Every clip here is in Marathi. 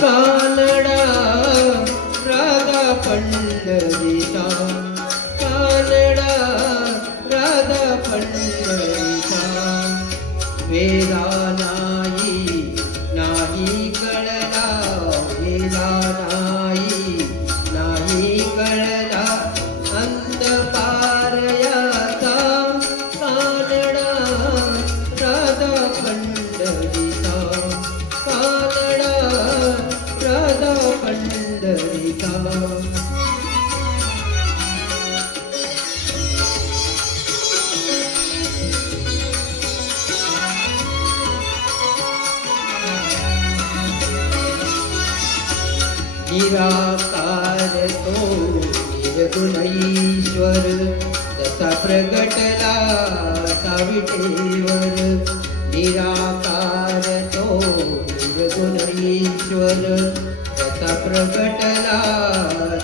कानडा राधा पंढरीचा, कानडा राधा पंढरीचा, वेदा नाही कळला, वेदा नाही कळला, अंतपार याचा कानडा राधा पंढरीचा, कानडा राधा पंढरीचा. निराकार तो निर्गुणेश्वर, जसा प्रगटला सावित्रीवर. निराकार तो निर्गुणेश्वर, जसा प्रगटला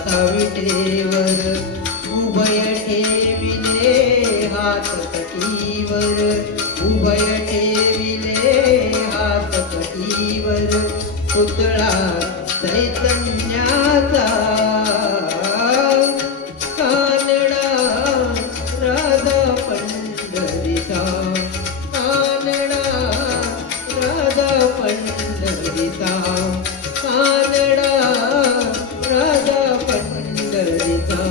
सावित्रीवर. उभय ठेविले हात कटीवर, उभय ठेविले हात कटीवर. पुतळा चैतन्याचा कानडा राधा पंढरीचा, कानडा राधा पंढरीचा, कानडा राधा पंढरीचा.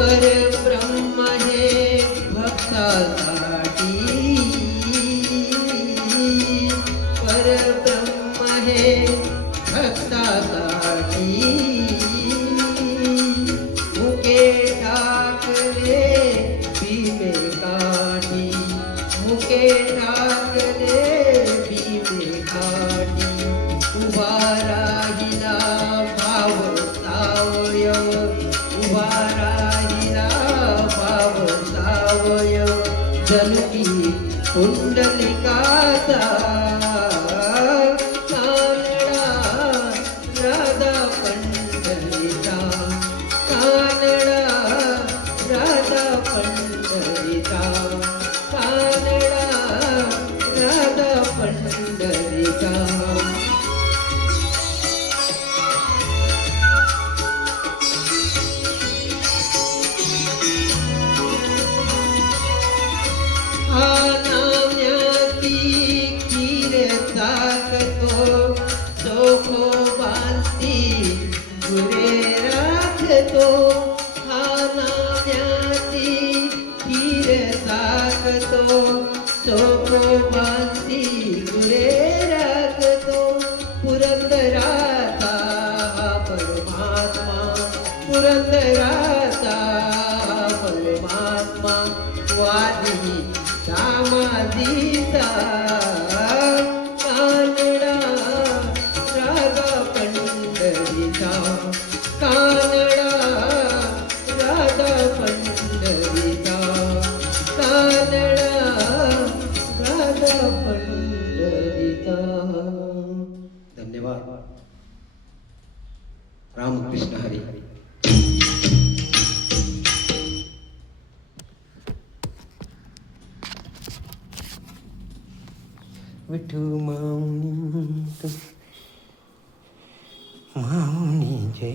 परब्रह्म हे भक्तासाठी, परब्रह्म हे भक्तासाठी. मुके टाकले भीमे काठी, मुके टाकले भीमे काठी. उभा राहिला भाव सावयव, उभा जनुकी कुंडलिकाचा कानडा राधा पंढरीचा, कानडा राधा पंढरीचा, कानडा राधा पंढरीचा. गुरे राखतो, हा नाम्याची खीर साखतो. चोखोबांती गुरे राखतो. पुरंदराचा परमात्मा, पुरंदराचा परमात्मा. वादी समाधीचा कानडा राधा पंढरीचा, कानडा राधा पंढरीचा, कानडा राधा पंढरीचा. धन्यवाद. रामकृष्ण हरी. विठू माऊनी माऊनी जय